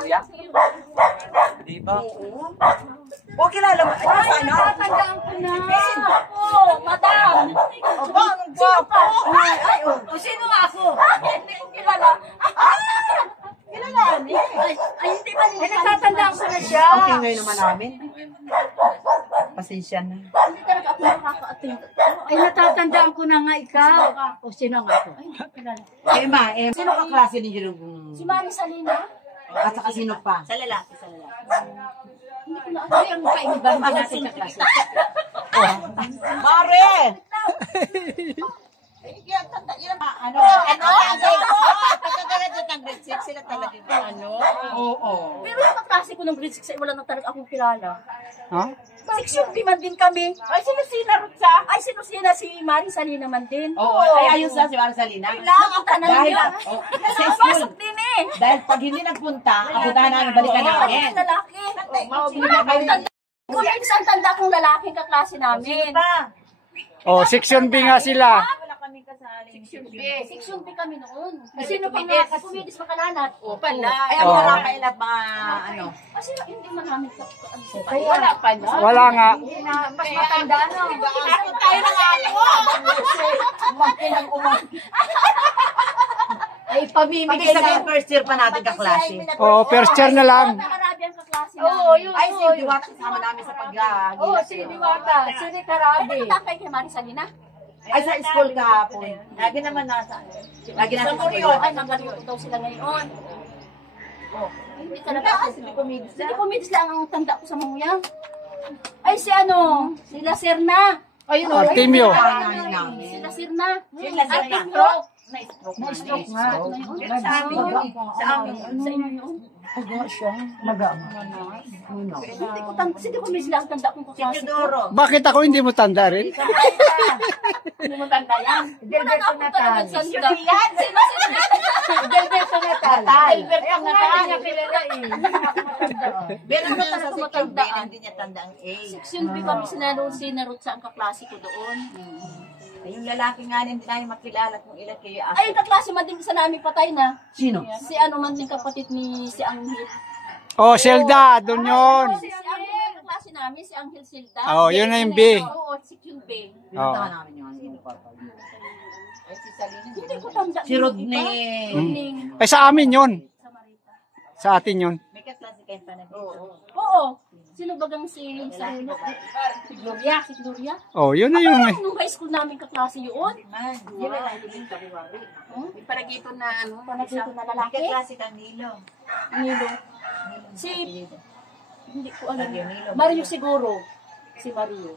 kuya? Di ba? O, kilala mo. Ay, Tatandaan ko na. Oo, madam. Aba, ang gwapo. Ay, O, sino nga ako? hindi ko kilala. Kilala, hindi. Ay, hindi ba nila? Natatandaan ko na siya. Okay ngayon naman namin. Pasensya na. Hindi talaga ako nakaka-attend. Ay, natatandaan ko na nga ikaw. O, sino nga ako? Ay, hindi ko kilala. Ma, sino ka klase ninyo nung... Si Mari Salina? At saka sino pa? Sa lalaki. Hindi ko na. Ay, ang kaibigan ba natin sa klase? Mare! Sila talaga ano? Oo. Pero yung kaklase ko ng grade 6 ay wala na talaga akong kilala. Ha? Section B man din kami. Ay, sino Rutsa? Ay, sino si Mari Salina man din. Oo, ay ayos na si Mara Salina. Nakita na Dahil, niya. sa school, Pasok din eh. dahil pag hindi nagpunta, abutan namin, balikan namin. Lalaki. Kung minsan tanda kong lalaking kaklase namin. Oh, section B nga sila. Section B kami noon. Sino pa nga? Kumidis makalanat. O, pala. Ay, ang mga kailat mga ano. Kasi hindi man namin wala pa na. Wala nga. Mas matanda na. Ano tayo ng ako? Makinang umang. Ay, pamimigay Sabihin first year pa natin kaklase. Oh, first year na lang. Nakarabi ang kaklase namin. Oo, yun. Ay, si Diwata kasama namin sa pag-gila. Oo, si Diwata. Si Karabi. Ay, nakakay kay Mari Salina? Ay, sa school kahapon. Lagi naman nasa. Lagi nasa school. Ay, nagkaluto daw sila ngayon. Hindi talaga ako. Hindi kumidis lang ang tanda ko sa mga. Ay, si ano? Sila Serna. Ayun, Artemio. Sila Serna. Artemio. Na-stroke nga. Sa amin yun. Sa inyo yun. Hindi ko kumidis lang ang tanda kong kaklase ko. Bakit ako hindi mo tanda rin? Hindi mo tanda yan. Delberto Natal. Sino yan? Delberto Natal. Delberto Natal. Hindi niya kilala eh. Pero naman sa section B, hindi niya tanda ang A. Section B kami sinarot sa ang kaklase ko doon. Yung lalaki nga hindi namin makilala kung ilan kayo. Ay, kaklase man din sa namin patay na. Sino? Si ano man din kapatid ni si Anghel. Oh, Zelda, doon yun. Si Anghel, kaklase namin, si Anghel Silda. Oh, yun na yung B. Oo, section B. Pinuntahan namin yung sino pa. Ay, si Salina. Hindi ko tanda. Si Rodney. Ay, sa amin yun. Sa Marita. Sa atin yun. May kaklase kayo pa na dito. Oo. Sino bagang si Ulo? Si Gloria. Si Gloria. Oh, yun na yun. Nung high school namin kaklase yun. Hindi ba tayo din kaliwari? May paragito na ano? Paragito na lalaki? Kaklase kang Nilo. Nilo. Si, hindi ko alam. Mario siguro. Si Mario.